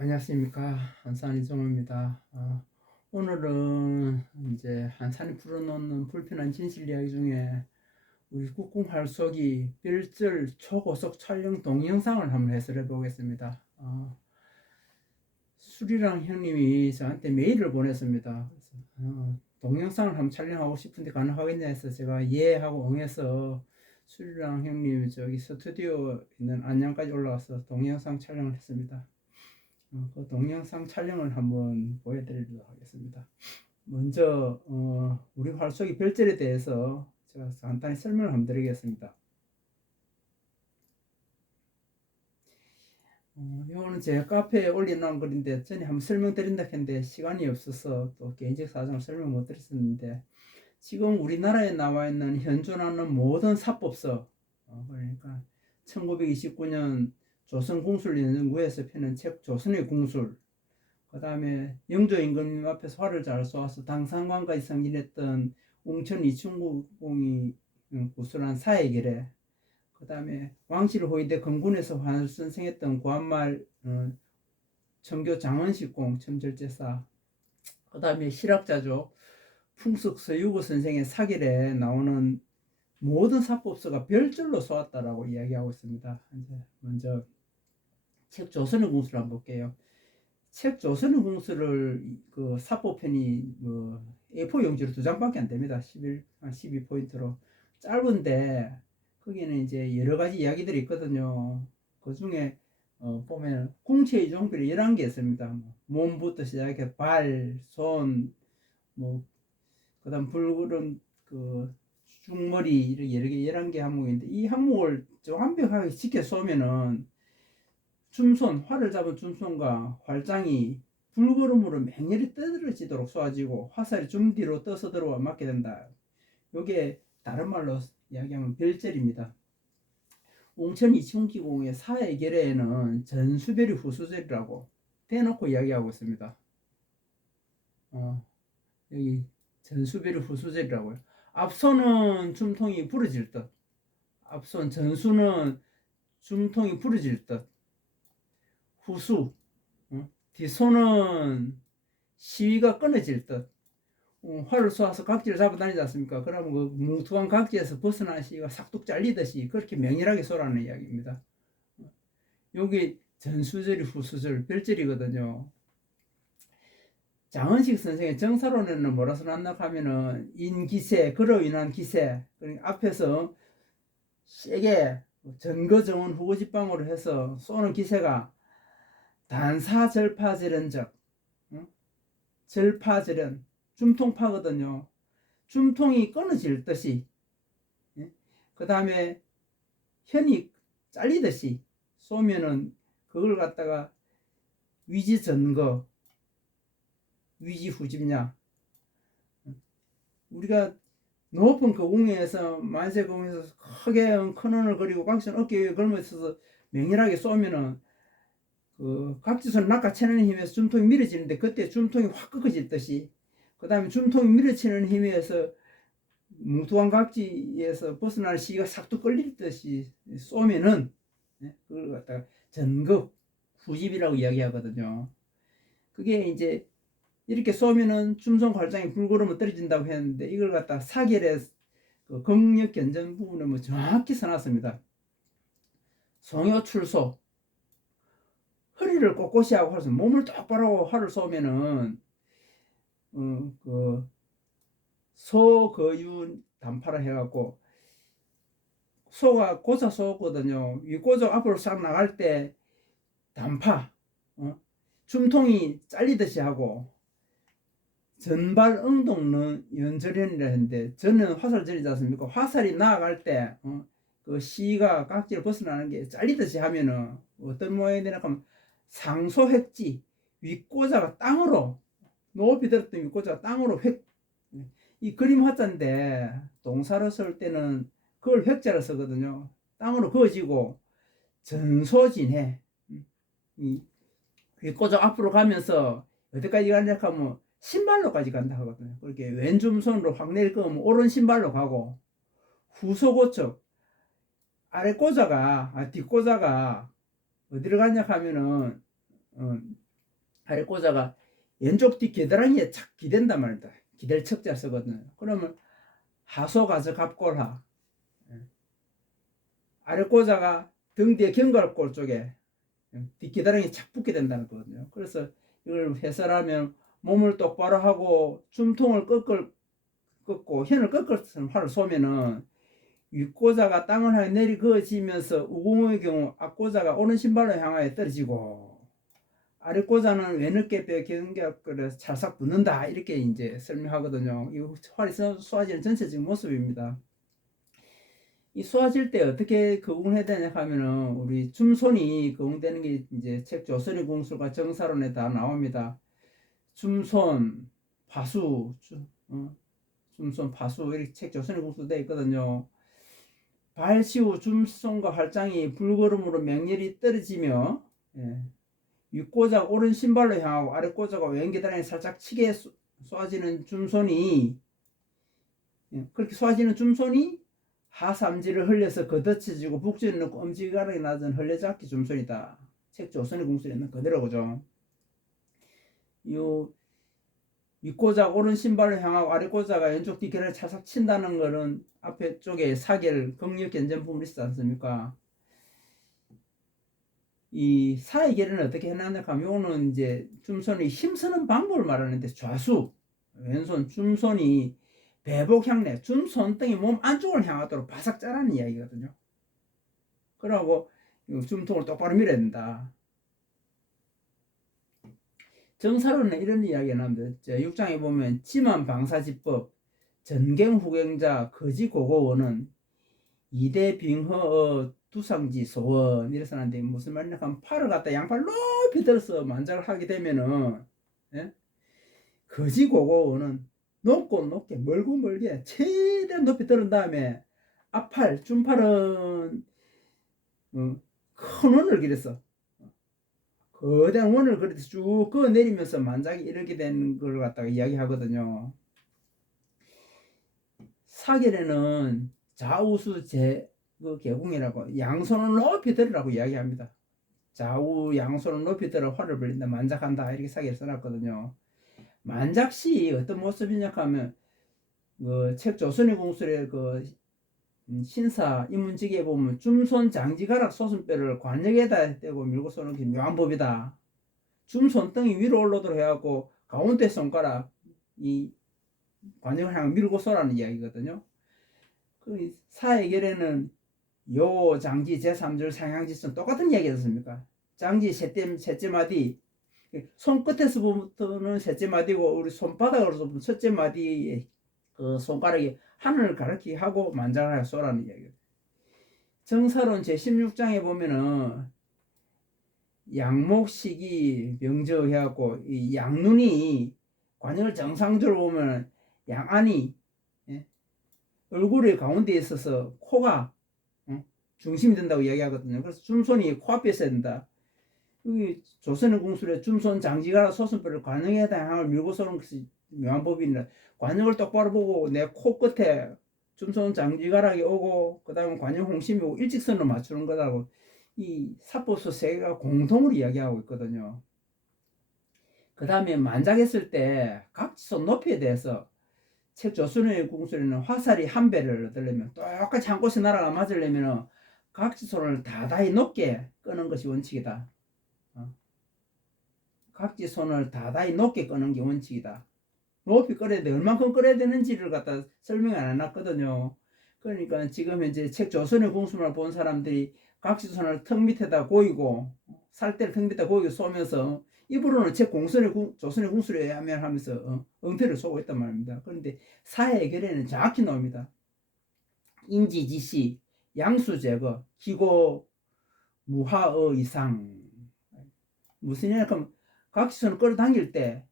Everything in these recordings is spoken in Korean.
안녕하십니까. 한산 이종호입니다. 오늘은 이제 한산이 풀어놓는 불편한 진실 이야기 중에 우리 국궁 활쏘기 별절 초고속 촬영 동영상을 한번 해설해 보겠습니다. 수리랑 형님이 저한테 메일을 보냈습니다. 그래서 동영상을 한번 촬영하고 싶은데 가능하겠냐 해서 제가 예 하고 응해서 수리랑 형님 저기 스튜디오 있는 안양까지 올라와서 동영상 촬영을 했습니다. 그 동영상 촬영을 한번 보여드리도록 하겠습니다. 먼저 우리 활쏘기 별절에 대해서 제가 간단히 설명을 한번 드리겠습니다. 이거는 제 카페에 올려놓은 글인데 전에 한번 설명드린다 했는데 시간이 없어서 또 개인적 사정을 설명 못 드렸었는데, 지금 우리나라에 나와 있는 현존하는 모든 사법서, 그러니까 1929년 조선공술연구에서 펴는 책 조선의 공술, 그 다음에 영조임금 앞에서 활을 잘 쏘아서 당상관까지 승진했던 웅천 이충국공이 구술한 사회계례, 그 다음에 왕실호위대 금군에서 환을 선생했던 구한말 청교 장원식공 첨절제사, 그 다음에 실학자죠. 풍숙 서유구 선생의 사결에 나오는 모든 사법서가 별절로 쏘았다라고 이야기하고 있습니다. 이제 먼저 책 조선의 공수를 한번 볼게요. 책 조선의 공수를 그 사법편이 A4 용지로 2장밖에 안 됩니다. 12포인트로 짧은데 거기는 이제 여러 가지 이야기들이 있거든요. 그 중에 보면 궁체의 종별이 11개 있습니다. 몸부터 시작해 발, 손, 그다음 붉은 그 중머리, 이렇게 여러 개 11개 항목인데, 이 항목을 완벽하게 지켜 쏘면은 줌손, 활을 잡은 줌손과 활장이 불구름으로 맹렬히 떠들어지도록 쏘아지고 화살이 줌 뒤로 떠서 들어와 맞게 된다. 요게 다른 말로 이야기하면 별절입니다. 웅천 이충기공의 사해결에는 전수별이 후수절이라고 대놓고 이야기하고 있습니다. 여기 전수별이 후수절이라고요. 앞손은 줌통이 부러질 듯, 앞손 전수는 줌통이 부러질 듯, 후수 뒷손은 시위가 끊어질 듯, 활을 쏘아서 각지를 잡아다니지 않습니까? 그러면 그 뭉툭한 각지에서 벗어난 시위가 싹둑 잘리듯이 그렇게 명렬하게 쏘라는 이야기입니다. 여기 전수절이 후수절 별절이거든요. 장은식 선생의 정사론에는 뭐라 써놨나 하면은 인기세, 그로 인한 기세, 그러니까 앞에서 세게 전거정원 후거지방으로 해서 쏘는 기세가 단사절파절연적, 절파절연, 줌통파거든요. 줌통이 끊어질 듯이, 그 다음에 현이 잘리듯이 쏘면은 그걸 갖다가 위지전거, 위지후집냐, 우리가 높은 거궁에서 만세 거궁에서 크게 큰 언을 그리고 각선 어깨에 걸면서 맹렬하게 쏘면은 그 각지선 낚아채는 힘에서 줌통이 밀어지는데, 그때 줌통이 확 꺾어질 듯이, 그 다음에 줌통이 밀어치는 힘에 의해서 뭉툭한 각지에서 벗어날 시기가 싹둑 걸릴 듯이 쏘면은 그걸 갖다가 전극 후집이라고 이야기하거든요. 그게 이제 이렇게 쏘면은 줌손 괄장이 불구름을 떨어진다고 했는데, 이걸 갖다 사결의 그 경력 견전 부분을 정확히 써놨습니다. 송요 출소, 허리를 꼿꼿이 하고 해서 몸을 똑바로 하고 활을 쏘면은 그 소거윤 단파라 해갖고, 소가 고자 쏘거든요. 이 고자 앞으로 싹 나갈 때 단파, 줌통이 잘리듯이 하고, 전발 응동은 연절연이라 했는데, 저는 화살전이지 않습니까? 화살이 나아갈 때 그 시가 각지를 벗어나는 게 잘리듯이 하면은 어떤 모양이 되나 하면 상소획지, 윗고자가 땅으로, 높이 들었던 윗고자가 땅으로 획, 이 그림 화자인데 동사로 쓸 때는 그걸 획자로 쓰거든요. 땅으로 그어지고 전소진해, 이 윗고자 앞으로 가면서 어디까지 가냐 하면 신발로까지 간다 하거든요. 그렇게 왼줌손으로 확 내릴 거면 오른 신발로 가고, 후소고척, 아래 고자가 뒷고자가 어디로 가냐 하면은 아래 꽂아가 왼쪽 뒤 겨드랑이에 착 기댄단 말이다. 기댈 척자 쓰거든요. 그러면 하소 가서 갑골하. 아래 꽂아가 등 뒤에 견갑골 쪽에 뒷기다랑이 착 붙게 된다는 거거든요. 그래서 이걸 해설하면 몸을 똑바로 하고 줌통을 꺾고 현을 꺾어서 활을 쏘면은 윗고자가 땅을 향해 내리그어지면서 우공의 경우 앞고자가 오른 신발로 향하여 떨어지고 아랫고자는 외늑개뼈 견갑골에 찰싹 붙는다 이렇게 이제 설명하거든요. 이 활이 쏘아지는 전체적인 모습입니다. 이 쏘아질 때 어떻게 거궁을 해야 되냐 하면은 우리 줌손이 거궁되는 게 이제 책 조선의 궁술과 정사론에 다 나옵니다. 줌손, 파수, 줌손, 파수 이렇게 책 조선의 궁술 되어 있거든요. 발시후 줌손과 활장이 불걸음으로 맹렬히 떨어지며 윗고자 오른 신발로 향하고 아랫고자가 왼기다랑에 살짝 치게 쏘아지는 줌손이 그렇게 쏘아지는 줌손이 하삼지를 흘려서 걷어쳐지고 북지를 넣고 엄지가락이 낮은 흘려잡기 줌손이다. 책 조선의 궁술에 있는 그대로죠. 요 윗고자 오른 신발을 향하고 아랫고자가 왼쪽 뒷개를 차삭 친다는 것은 앞에 쪽에 사결 극력 견전 부분이 있지 않습니까? 이 사이결은 어떻게 해놨냐 하면 요거는 이제 줌손이 힘쓰는 방법을 말하는데 좌수 왼손 줌손이 배복 향내 줌손등이 몸 안쪽을 향하도록 바삭 짜라는 이야기거든요. 그러고 줌통을 똑바로 밀어야 된다. 정사로는 이런 이야기가 나옵니다. 6장에 보면 지만방사지법 전갱후갱자 거지고고원은 이대빙허 두상지 소원 이래서 하는데 무슨 말이냐 하면 팔을 갖다 양팔 높이 들어서 만작을 하게 되면은 거지고고원은 높게 멀고 멀게 최대한 높이 들은 다음에 앞팔 줌팔은 큰 원을 그렸어. 거대한 원을 그려서 쭉 그어 내리면서 만작이 이렇게 된 걸 갖다가 이야기하거든요. 사결에는 좌우수 그 개궁이라고 양손을 높이 들으라고 이야기합니다. 좌우 양손을 높이 들어 활을 벌린다 만작한다 이렇게 사결 써놨거든요. 만작시 어떤 모습이냐 하면 그 책 조선의 궁술의 그 신사 인문지기에 보면 줌손 장지가락 소순뼈를 관역에다 떼고 밀고 쏘는 게 묘한 법이다. 줌손등이 위로 올라도록 해갖고 가운데 손가락 이 관역을 향해 밀고 쏘라는 이야기거든요. 그 사해결에는 요 장지 제3절 상향지선 똑같은 이야기였습니까? 장지 셋째 마디 손끝에서부터는 셋째 마디고 우리 손바닥으로부터 첫째 마디에 그 손가락이 하늘을 가리키게 하고 만장을 쏘라는 이야기예요. 정사론 제16장에 보면은 양목식이 명저해갖고 이 양눈이 관역을 정상적으로 보면 양안이 얼굴의 가운데 있어서 코가 중심이 된다고 이야기하거든요. 그래서 줌손이 코앞에 있어야 된다. 여기 조선의 궁술에 줌손 장지가라 소선뼈를 관역에다 향을 밀고 쏘는 것이 묘한 법이니라. 관역을 똑바로 보고 내 코끝에 줌손 장지가락이 오고 그 다음에 관역 홍심이 오고 일직선으로 맞추는 거라고 이 사법서 세 개가 공통으로 이야기하고 있거든요. 그 다음에 만작했을 때 각지손 높이에 대해서 책 조선의 궁술에는 화살이 한 배를 얻으려면 똑같이 한 곳에 날아가 맞으려면 각지손을 다다이 높게 끄는 것이 원칙이다. 각지손을 다다이 높게 끄는 게 원칙이다. 높이 끌어야 돼. 얼만큼 끌어야 되는지를 갖다 설명 안 해놨거든요. 그러니까 지금 현재 책 조선의 궁술만 본 사람들이 각지손을 턱 밑에다 고이고 살대를 턱 밑에다 고이고 쏘면서 입으로는 책 조선의 궁술에 의하면 하면서 엉터리를 쏘고 있단 말입니다. 그런데 사해결에는 정확히 나옵니다. 인지지시, 양수제거, 기고, 무하의 이상. 무슨 얘기냐 하면 각지손을 끌어당길 때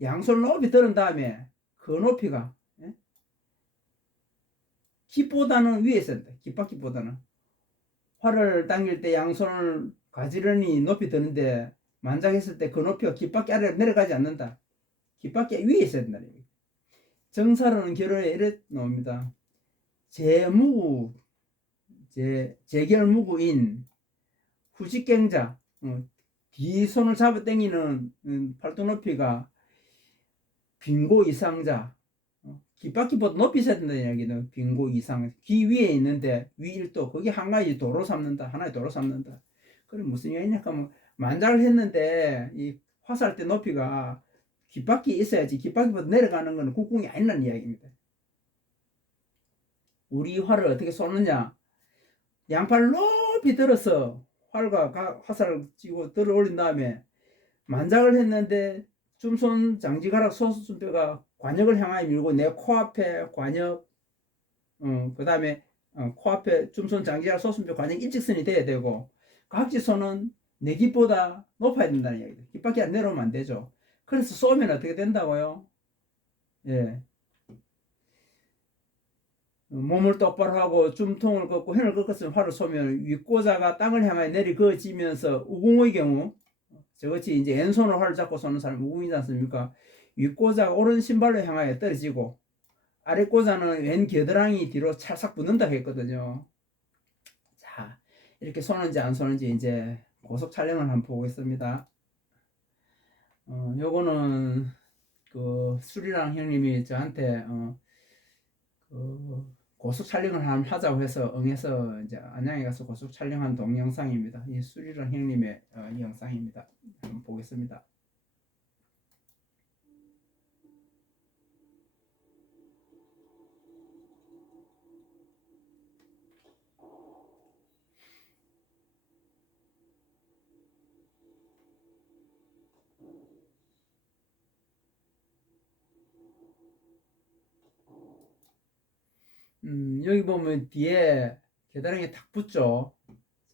양손을 높이 들은 다음에 그 높이가 깃보다는 위에 있어야 된다. 깃바퀴보다는. 활을 당길 때 양손을 가지런히 높이 드는데 만작했을 때 그 높이가 깃바퀴 아래로 내려가지 않는다. 깃바퀴 위에 있어야 된다. 정사로는 결론에 이래 나옵니다. 제결무구인 후직갱자 뒤 손을 잡아 당기는 팔뚝 높이가 빙고 이상자, 귓바퀴보다 높이 서야 된다는 이야기는 빙고 이상, 귀 위에 있는데 위 1도, 그게 한 가지 도로 삼는다, 하나의 도로 삼는다. 그럼 무슨 이야기냐 하면 만작을 했는데 이 화살대 높이가 귓바퀴에 있어야지 귓바퀴보다 내려가는 것은 국궁이 아니라는 이야기입니다. 우리 활을 어떻게 쏘느냐, 양팔 높이 들어서 활과 화살을 쥐고 들어 올린 다음에 만작을 했는데 줌손 장지가락 소수순뼈가 관역을 향하여 밀고 내 코앞에 관역, 그 다음에 코앞에 줌손 장지가락 소수순뼈 관역 일직선이 돼야 되고, 각지손은 내 깃보다 높아야 된다는 이야기죠. 깃밖에 안 내려오면 안 되죠. 그래서 쏘면 어떻게 된다고요? 예. 몸을 똑바로 하고 줌통을 걷고 hend을 꺾었으면 활을 쏘면 윗고자가 땅을 향하여 내리거지면서 우궁의 경우, 저것이 이제 왼손으로 활을 잡고 쏘는 사람이 우궁이지 않습니까? 윗고자가 오른 신발로 향하여 떨어지고 아랫고자는 왼 겨드랑이 뒤로 찰싹 붙는다고 했거든요. 자, 이렇게 쏘는지 안 쏘는지 이제 고속 촬영을 한번 보겠습니다. 요거는 그 수리랑 형님이 저한테 그 고속 촬영을 한번 하자고 해서 응해서 이제 안양에 가서 고속 촬영한 동영상입니다. 이 수리랑 형님의 영상입니다. 한번 보겠습니다. 여기 보면 뒤에 계단에 탁 붙죠.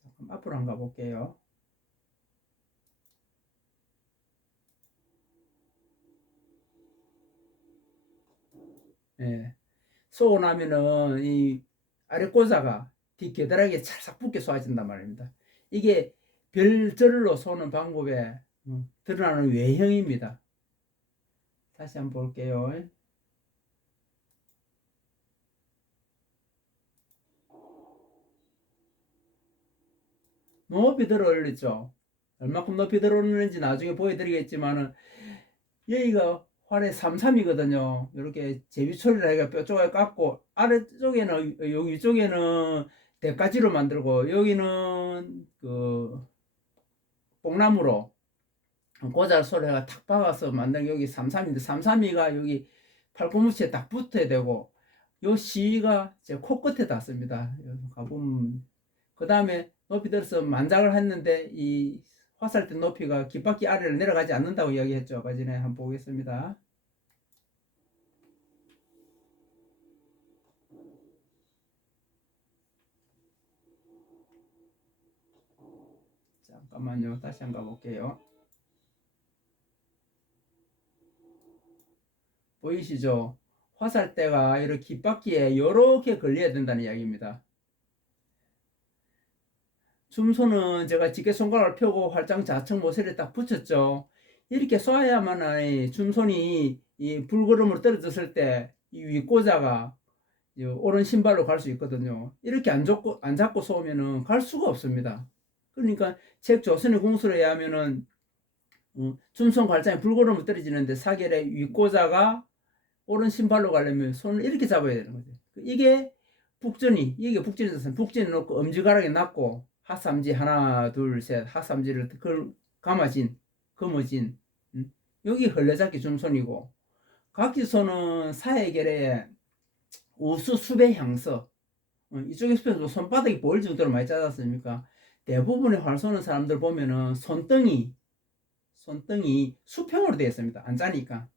잠깐 앞으로 한번 가볼게요. 예. 쏘고 나면은 이 아래 꼬자가 뒤 계단에 찰싹 붙게 쏘아진단 말입니다. 이게 별절로 쏘는 방법에 드러나는 외형입니다. 다시 한번 볼게요. 높이 들어 올렸죠. 얼마큼 높이 들어 올리는지 나중에 보여드리겠지만은 여기가 활의 33이거든요. 이렇게 제비처리를 해가 뼈 조각 깎고 아래쪽에는 여기 위쪽에는 대가지로 만들고 여기는 그 뽕나무로 고잘 소리가 탁 박아서 만든 여기 33인데 33이가 여기 팔꿈치에 딱 붙어야 되고 요 시위가 제 코끝에 닿습니다. 가보면 그 다음에 높이 들어서 만작을 했는데 이 화살대 높이가 깃바퀴 아래를 내려가지 않는다고 이야기했죠. 아까 전에 한번 보겠습니다. 잠깐만요. 다시 한번 가볼게요. 보이시죠? 화살대가 이렇게 깃바퀴에 이렇게 걸려야 된다는 이야기입니다. 줌손은 제가 집게 손가락을 펴고 활장 좌측 모서리에 딱 붙였죠. 이렇게 쏴야만 줌손이 이 불구름으로 떨어졌을 때 이 윗고자가 오른 신발로 갈 수 있거든요. 이렇게 안 잡고 쏘면은 갈 수가 없습니다. 그러니까 책 조선의 공수를 의하면은 줌손 발장에 불구름으로 떨어지는데 사결의 윗고자가 오른 신발로 가려면 손을 이렇게 잡아야 되는 거죠. 이게 북전이, 이게 북전에서 북전에 놓고 엄지가락에 놨고 하삼지 하나 둘 셋 하삼지를 감아진 검어진 여기 흘러잡기 줌손이고, 각지손은 사해결에 우수 수배 향서, 이쪽에 수배도 손바닥이 보일 정도로 많이 짜졌습니까? 대부분의 활 쏘는 사람들 보면은 손등이 수평으로 되어 있습니다. 안 짜니까.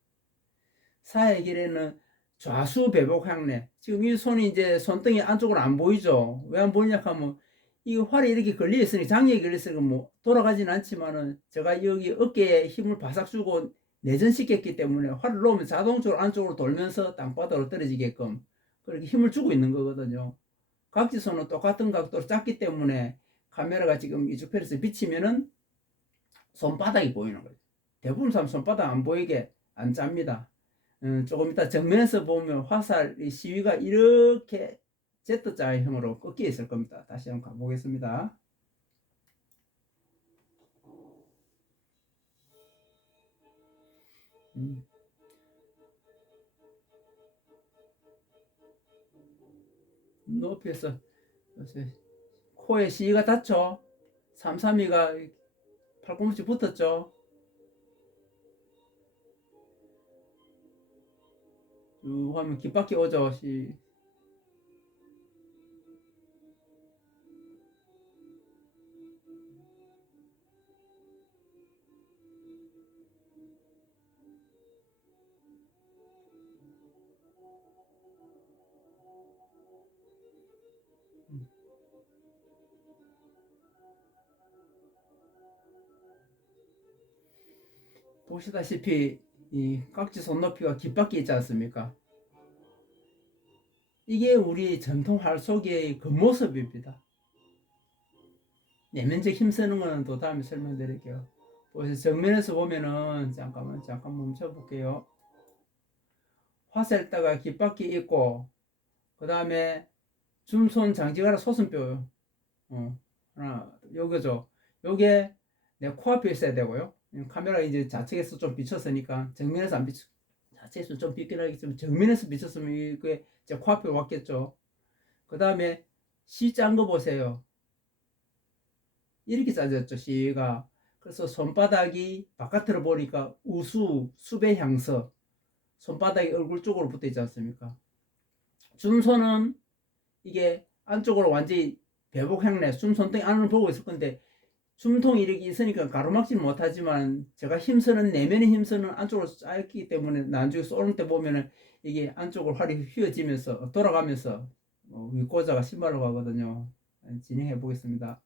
사해길에는 좌수 배복 향내. 지금 이 손이 이제 손등이 안쪽으로 안 보이죠. 왜 안 보이냐 하면 이 활이 이렇게 걸려 있으니, 장력이 걸려 있으니까 뭐 돌아가진 않지만은 제가 여기 어깨에 힘을 바싹 주고 내전시켰기 때문에 활을 놓으면 자동적으로 안쪽으로 돌면서 땅바닥으로 떨어지게끔 그렇게 힘을 주고 있는 거거든요. 각지손은 똑같은 각도로 작기 때문에 카메라가 지금 이쪽편에서 비치면은 손바닥이 보이는 거죠. 대부분 사람 손바닥 안 보이게 안 짭니다. 조금 이따 정면에서 보면 화살 시위가 이렇게 Z자형으로 꺾여 있을 겁니다. 다시 한번 가보겠습니다. 높이에서 코에 시가 닿죠. 332가 팔꿈치 붙었죠. 쭉 하면 귓바퀴 오죠. 보시다시피 이 깍지 손높이와 귓바퀴 있지 않습니까? 이게 우리 전통 활쏘기의 겉모습입니다. 내면적 힘쓰는 거는 또 다음에 설명드릴게요. 정면에서 보면은 잠깐 멈춰 볼게요. 화살다가 귓바퀴 있고, 그 다음에 줌손 장지가라 소선뼈, 하나 요거죠. 요게 내 코앞에 있어야 되고요. 카메라 이제 좌측에서 좀 비쳤으니까 정면에서 안 비치, 좌측에서 좀 비긴 하겠지만 정면에서 비쳤으면 이게 제 코앞에 왔겠죠. 그 다음에 시 짠 거 보세요. 이렇게 짜졌죠, 시가. 그래서 손바닥이 바깥으로 보니까 수배 향서, 손바닥이 얼굴 쪽으로 붙어 있지 않습니까? 줌손은 이게 안쪽으로 완전히 배복 향내, 줌손등이 안을 보고 있을 건데, 줌통이 이렇게 있으니까 가로막지는 못하지만, 제가 힘쓰는, 내면에 힘쓰는 안쪽으로 쌓였기 때문에, 나중에 쏘는 때 보면은 이게 안쪽으로 활이 휘어지면서, 돌아가면서, 윗고자가 신발로 가거든요. 진행해 보겠습니다.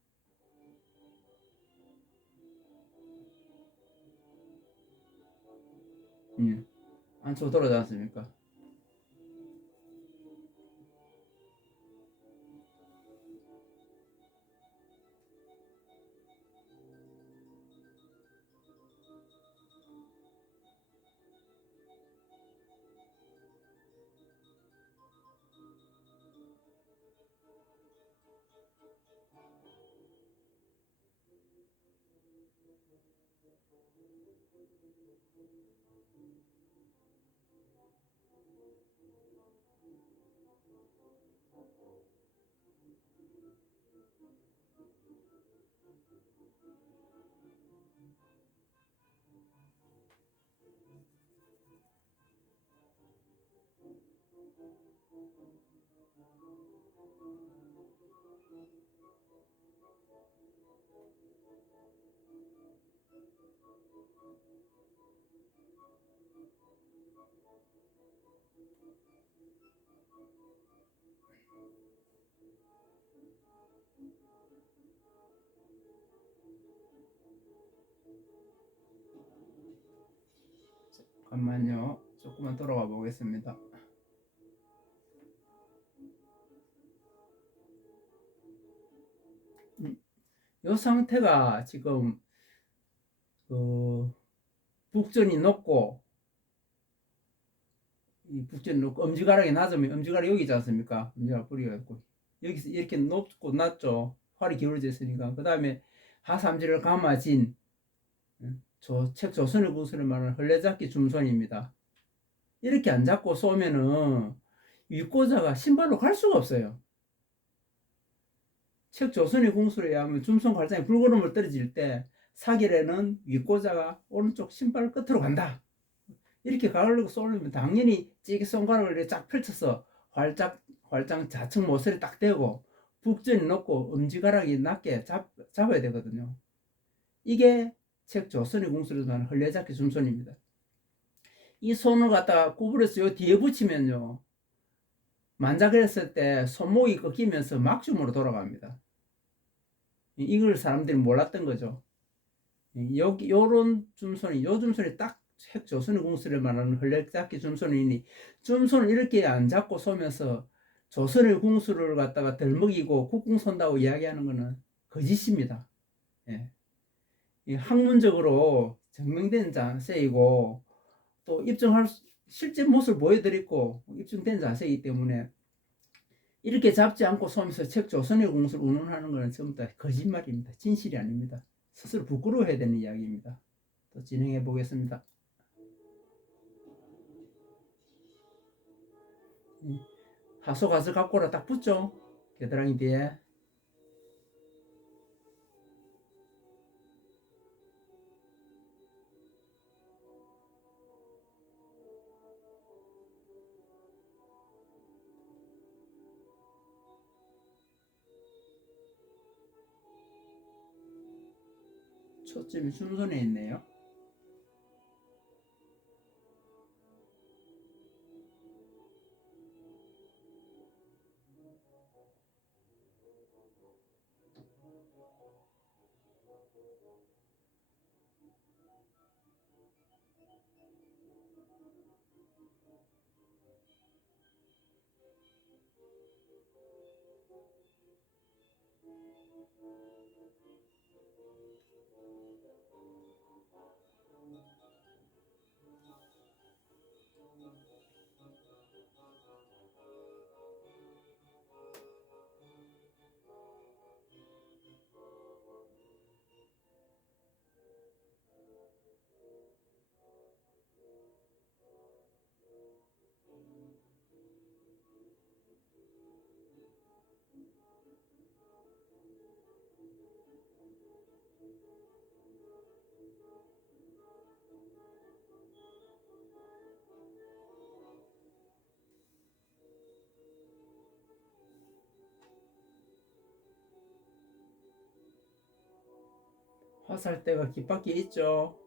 안쪽으로 돌아가지 않습니까? 잠깐만요. 조금만 돌아가 보겠습니다. 이 상태가 지금 북전이 높고, 이 북전이 높고 엄지가락이 낮으면 엄지가락 여기 있지 않습니까? 엄지가락 뿌리가 있고 여기서 이렇게 높고 낮죠. 활이 기울어져 있으니까. 그 다음에 하삼지를 감아진 책 조선의 구슬을 말하는 헐레잡기 줌손입니다. 이렇게 안 잡고 쏘면은 윗고자가 신발로 갈 수가 없어요. 책 조선의 궁술에 의하면 줌손 갈장이 불구름을 떨어질 때 사길에는 윗고자가 오른쪽 신발 끝으로 간다. 이렇게 가르고 쏘려면 당연히 찌개 손가락을 쫙 펼쳐서 활장 좌측 모서리 딱 대고 북전이 높고 엄지가락이 낮게 잡아야 되거든요. 이게 책 조선의 궁술에서 나는 헐레잡기 줌손입니다. 이 손을 갖다가 구부려서 요 뒤에 붙이면요, 만작을 했을 때 손목이 꺾이면서 막춤으로 돌아갑니다. 이걸 사람들이 몰랐던 거죠. 여기 요런 줌손이, 요 줌손이 딱 책 조선의 궁술을 말하는 헐레잡기 줌손이니, 줌손을 이렇게 안 잡고 쏘면서 조선의 궁술을 갖다가 덜먹이고 국궁 손다고 이야기하는 것은 거짓입니다. 예. 학문적으로 증명된 자세이고, 또 실제 모습을 보여드리고 입증된 자세이기 때문에, 이렇게 잡지 않고 쏘면서 책 조선의 궁술을 운운하는 것은 전부 다 거짓말입니다. 진실이 아닙니다. 스스로 부끄러워해야 되는 이야기입니다. 또 진행해 보겠습니다. 하소 가서 갖고 오라 딱 붙죠. 겨드랑이 뒤에. 초점이 춘손에 있네요. 화살대가 깃밖에 있죠.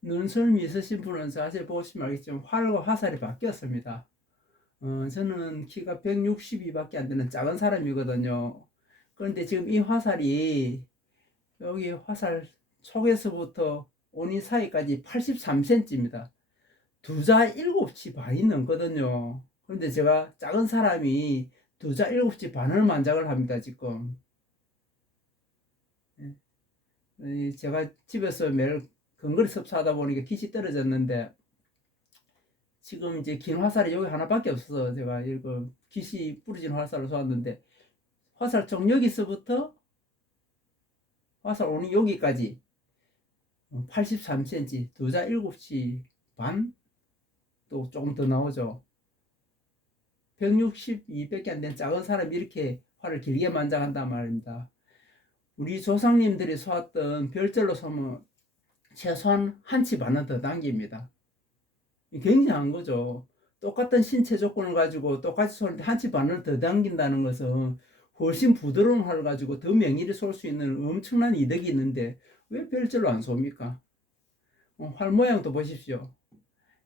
눈썰미 있으신 분은 자세히 보시면 알겠지만 활과 화살이 바뀌었습니다. 저는 키가 162밖에 안 되는 작은 사람이거든요. 그런데 지금 이 화살이 여기 화살 촉에서부터 온이 사이까지 83cm입니다. 두자 7치 반이 넘거든요. 그런데 제가 작은 사람이 두자 7치 반을 만작을 합니다, 지금. 제가 집에서 매일 근거리 섭사하다 보니까 빛이 떨어졌는데, 지금 이제 긴 화살이 여기 하나밖에 없어서 제가 이거 빛이 부러진 화살을 쏘았는데, 화살 쪽 여기서부터 화살 오는 여기까지 83cm, 두자 7치 반? 또 조금 더 나오죠. 162밖에 안 된 작은 사람이 이렇게 활을 길게 만장한단 말입니다. 우리 조상님들이 쏘았던 별절로 쏘면 최소한 한 치 반은 더 당깁니다. 굉장한 거죠. 똑같은 신체 조건을 가지고 똑같이 쏘는데 한 치 반을 더 당긴다는 것은 훨씬 부드러운 활을 가지고 더 명일히 쏠 수 있는 엄청난 이득이 있는데 왜 별절로 안 쏩니까? 활 모양도 보십시오.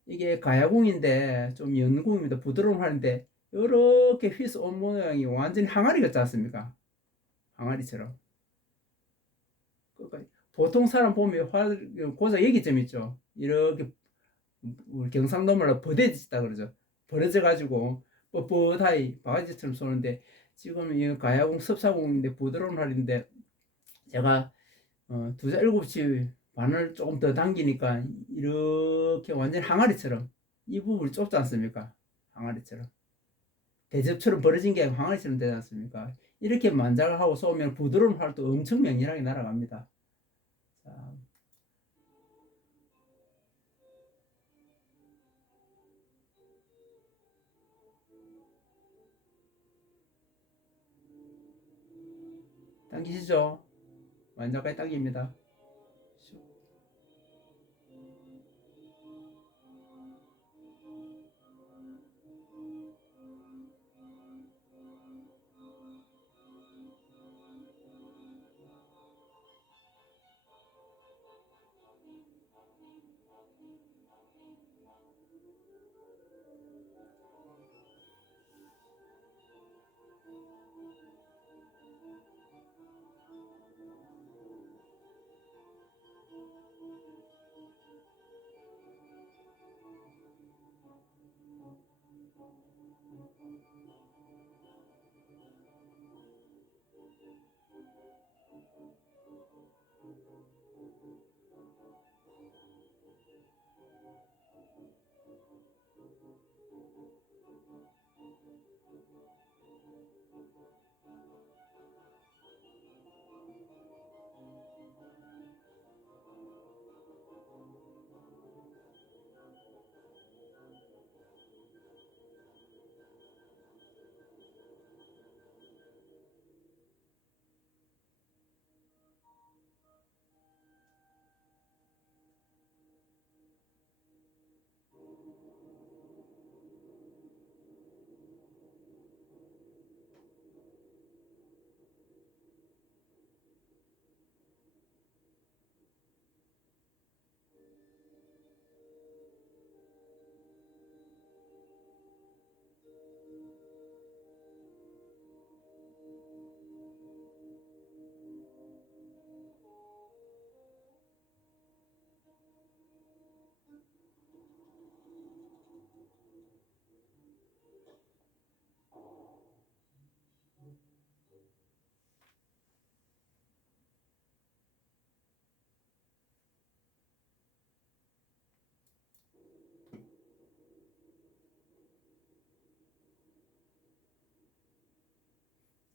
이게 가야공인데 좀 연공입니다. 부드러운 활인데 이렇게 휘서 온 모양이 완전히 항아리 같지 않습니까? 항아리처럼. 그러니까 보통 사람 보면 활 고작 여기쯤 있죠. 이렇게 우리 경상도 말로 버대지다 그러죠. 벌어져 가지고 뻣뻣하이 바가지처럼 쏘는데 지금 이 가야공 섭사공인데 부드러운 활인데 제가 두자 7치 바늘 조금 더 당기니까 이렇게 완전 항아리처럼 이 부분이 좁지 않습니까? 항아리처럼. 대접처럼 벌어진 게 항아리처럼 되지 않습니까? 이렇게 만작을 하고 쏘면 부드러운 활도 엄청 명렬하게 날아갑니다. 자, 당기시죠? 만작까지 당깁니다.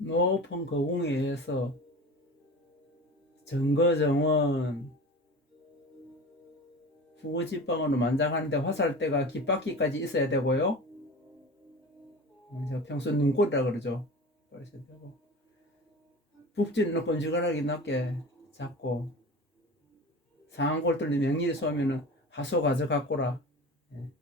높은 거공에 의해서 정거정원 후보지방으로 만장하는데 화살대가 깃바퀴까지 있어야 되고요. 제가 평소 눈꽃이라 그러죠. 북진은 끈질하게 낮게 잡고 상한골 뚫리 명리에 쏘면은 하소 가져갔고라. 예.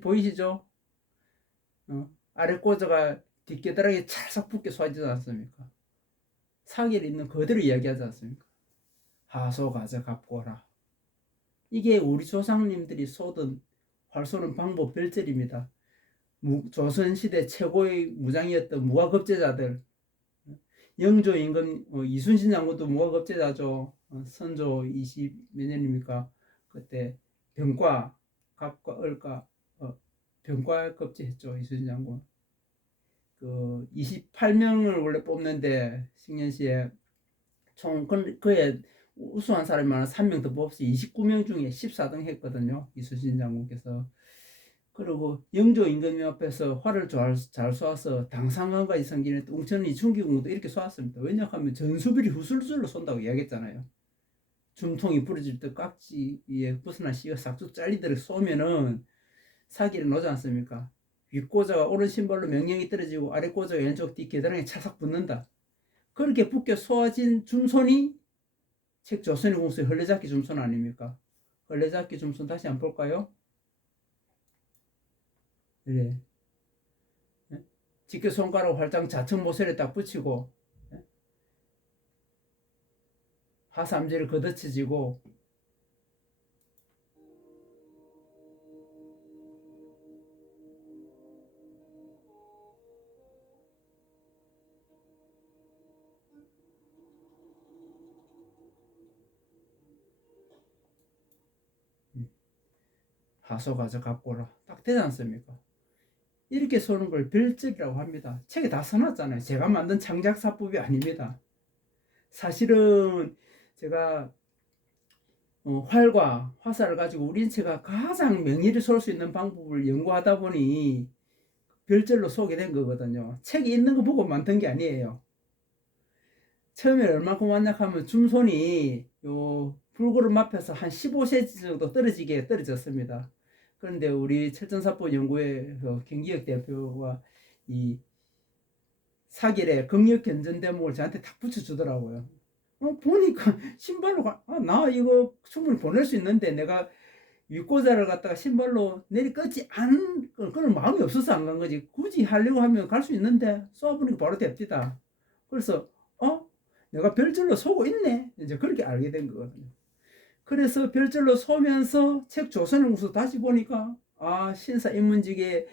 보이시죠? 아래 꼬저가 뒷계다락에 찰싹 붙게 쏴지지 않습니까? 사기를 있는 그대로 이야기하지 않습니까? 하소 가져갑고라. 이게 우리 조상님들이 쏘던 활 쏘는 방법 별절입니다. 조선시대 최고의 무장이었던 무화급제자들, 영조 임금 이순신 장군도 무화급제자죠. 선조 20 몇 년입니까? 그때 병과 갑과 을과 병과 급제했죠. 이순신 장군. 그 28명을 원래 뽑는데 식년시에 총 그에 우수한 사람이 3명 더 뽑아서 29명 중에 14등 했거든요. 이순신 장군께서. 그리고 영조 임금님 앞에서 활을 잘 쏘아서 당상관까지 섬기는 웅천리 중기공도 이렇게 쏘았습니다. 왜냐하면 전수비리 후술술로 쏜다고 이야기했잖아요. 중통이 부러질 때 깍지에 벗어난 씨가 싹둑 잘리도록 쏘면은 사기를 놓지 않습니까? 윗고자가 오른 신발로 명령이 떨어지고 아랫고자가 왼쪽 뒤 계단에 차삭 붙는다. 그렇게 붙게 쏘아진 줌손이 책 조선의 공수의 헐레잡기 줌손 아닙니까? 헐레잡기 줌손 다시 한번 볼까요? 네. 직계 손가락 활장 좌측 모서리에 딱 붙이고 화삼질이 걷어쳐지고 하소가저 갑고라 딱 되지 않습니까? 이렇게 쏘는 걸 별절이라고 합니다. 책에 다 써놨잖아요. 제가 만든 창작사법이 아닙니다. 사실은 제가 활과 화살을 가지고 우리 인체가 가장 명예를 쏠 수 있는 방법을 연구하다 보니 별절로 쏘게 된 거거든요. 책에 있는 거 보고 만든 게 아니에요. 처음에 얼마큼 왔냐 하면 줌손이 요 불구름 앞에서 한 15cm 정도 떨어지게 떨어졌습니다. 그런데 우리 철전사법 연구회 김기혁 대표가 이 사길에 극력 견전 대목을 저한테 딱 붙여주더라고요. 보니까 신발로 나 이거 충분히 보낼 수 있는데 내가 윗고자를 갖다가 신발로 내리꽂지 않은 그런 마음이 없어서 안 간 거지. 굳이 하려고 하면 갈 수 있는데 쏘아보니까 바로 됩니다. 그래서 내가 별절로 쏘고 있네. 이제 그렇게 알게 된 거거든요. 그래서 별절로 쏘면서 책 조선행국서 다시 보니까 신사인문직에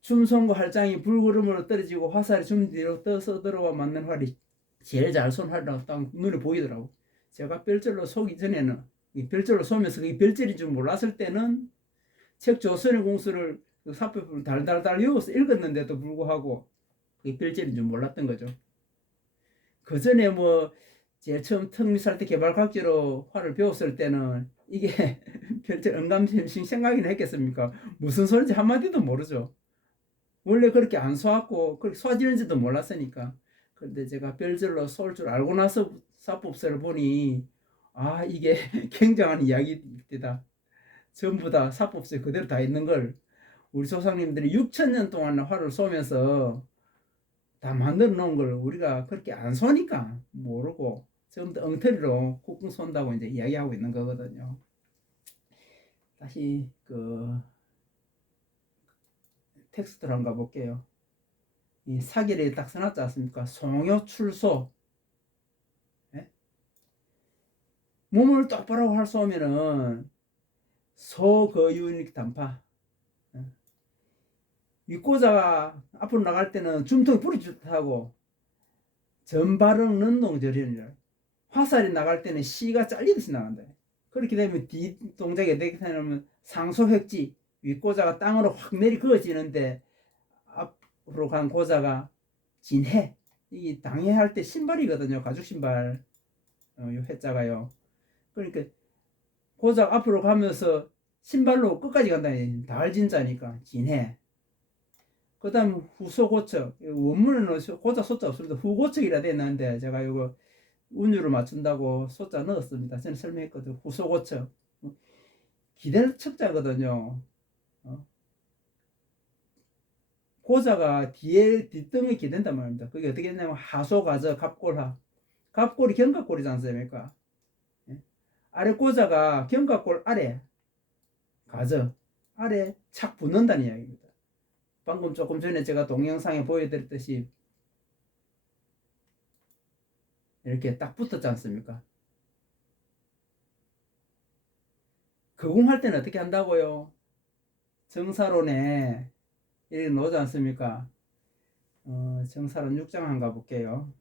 춤송과 활장이 불구름으로 떨어지고 화살이 줌 뒤로 떠서 들어와 맞는 활이 제일 잘 쏜 활이라고 딱 눈에 보이더라고. 제가 별절로 쏘기 전에는 별절로 쏘면서 그게 별절인 줄 몰랐을 때는 책 조선의 공수를 사법을 달달달 외워서 읽었는데도 불구하고 그게 별절인 줄 몰랐던 거죠. 그 전에 제일 처음 특미살 때 개발각지로 활을 배웠을 때는 이게 별절 언감심심 생각이나 했겠습니까? 무슨 소리인지 한마디도 모르죠. 원래 그렇게 안 쏘았고 그렇게 쏘지는지도 몰랐으니까. 그런데 제가 별절로 쏠 줄 알고 나서 사법서를 보니 이게 굉장한 이야기입니다. 전부 다 사법서에 그대로 다 있는 걸 우리 조상님들이 6,000년 동안 활을 쏘면서 다 만들어 놓은 걸 우리가 그렇게 안 쏘니까 모르고 전부 다 엉터리로 꾹꾹 쏜다고 이제 이야기하고 있는 거거든요. 다시 텍스트로 한번 가볼게요. 이 사기를 딱 써놨지 않습니까? 송요 출소. 네? 몸을 똑바로 할 쏘면은 소거윤익 단파. 윗고자가 앞으로 나갈 때는 줌통이 부러지듯하고 전발응 런동절이라 화살이 나갈 때는 씨가 잘리듯이 나간다. 그렇게 되면 뒤 동작이 어떻게 되냐면 상소획지 윗고자가 땅으로 확 내리 그어지는데 앞으로 간 고자가 진해. 이 당해할 때 신발이거든요. 가죽 신발. 요 해자가요. 그러니까 고자 앞으로 가면서 신발로 끝까지 간다. 달진자니까 진해. 그 다음 후소고척. 원문에는 고자 소자 없습니다. 후고척이라 되어 있는데 제가 이거 운율을 맞춘다고 소자 넣었습니다. 저는 설명했거든요. 후소고척. 기댈 척자거든요. 고자가 뒤에 뒷등에 기댄단 말입니다. 그게 어떻게 되냐면 하소가저 갑골하. 갑골이 견갑골이지 않습니까? 아래 고자가 견갑골 아래 가저 아래 착 붙는다는 이야기입니다. 방금 조금 전에 제가 동영상에 보여드렸듯이 이렇게 딱 붙었지 않습니까? 거궁할 때는 어떻게 한다고요? 정사론에 이렇게 놓지 않습니까? 정사론 6장 한번 가볼게요.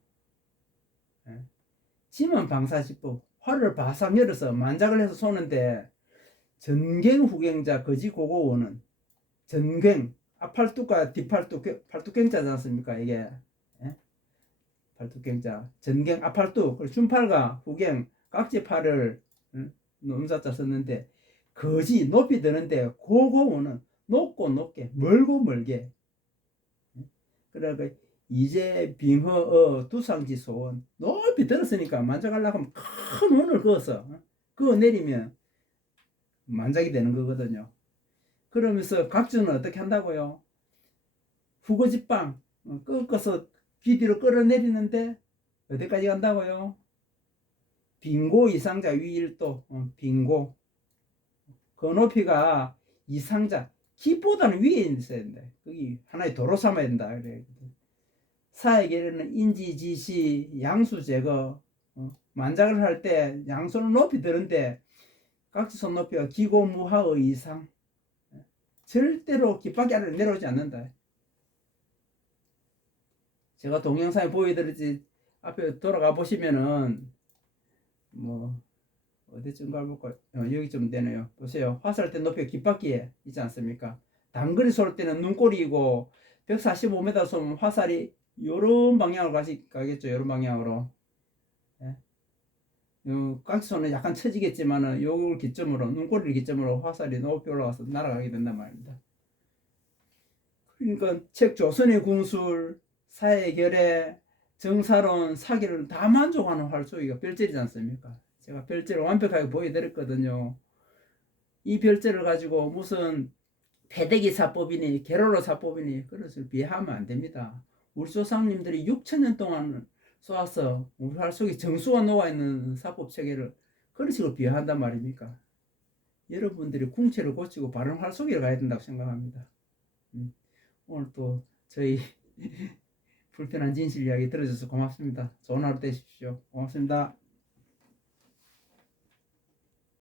지문 방사지법 활을 바싹 열어서 만작을 해서 쏘는데 전갱 후갱자 거지 고고원은 전갱 앞팔뚝과 뒷팔뚝 팔뚝갱자지 않습니까? 이게 팔뚝갱자 전갱 앞팔뚝 그리고 준팔과 후갱 깍지팔을 nom자자 썼는데 거지 높이 드는데 고고원은 높고 높게 멀고 멀게 그러니까 이제 빙허 두상지 소원 높이 들었으니까 만작하려고 하면 큰 원을 그어서 그어 내리면 만작이 되는 거거든요. 그러면서 각주는 어떻게 한다고요? 후거지빵 꺾어서 귀 뒤로 끌어내리는데 어디까지 간다고요? 빙고 이상자 위 1도 빙고 그 높이가 이상자 기보다는 위에 있어야 된다. 거기 하나의 도로 삼아야 된다. 그래. 사의 계례는 인지 지시 양수 제거 만작을 할 때 양손을 높이 드는데 각지손 높이가 기고무하의 이상 절대로 깃밖에 아래로 내려오지 않는다. 제가 동영상에 보여드렸지 앞에 돌아가 보시면은 뭐 어디쯤 가볼까요? 여기쯤 되네요. 보세요. 화살대 높이가 깃밖에 있지 않습니까? 단거리 쏠 때는 눈꼬리이고 145m 쏘면 화살이 요런 방향으로 가겠죠. 요런 방향으로. 예. 각지손은 약간 처지겠지만은 요걸 기점으로 눈꼬리를 기점으로 화살이 높이 올라가서 날아가게 된단 말입니다. 그러니까 책 조선의 군술, 사회결의 정사론, 사기를 다 만족하는 활쏘기가 별제이지 않습니까? 제가 별제를 완벽하게 보여드렸거든요. 이 별제를 가지고 무슨 패대기 사법이니 게롤로 사법이니 그것을 비하하면 안 됩니다. 우리 조상님들이 6천년 동안 쏘아서 우리 활쏘기 정수가 녹아있는 사법 체계를 그런 식으로 비하한단 말입니까? 여러분들이 궁체를 고치고 바른 활쏘기를 가야 된다고 생각합니다. 오늘 또 저희 불편한 진실 이야기 들어줘서 고맙습니다. 좋은 하루 되십시오. 고맙습니다.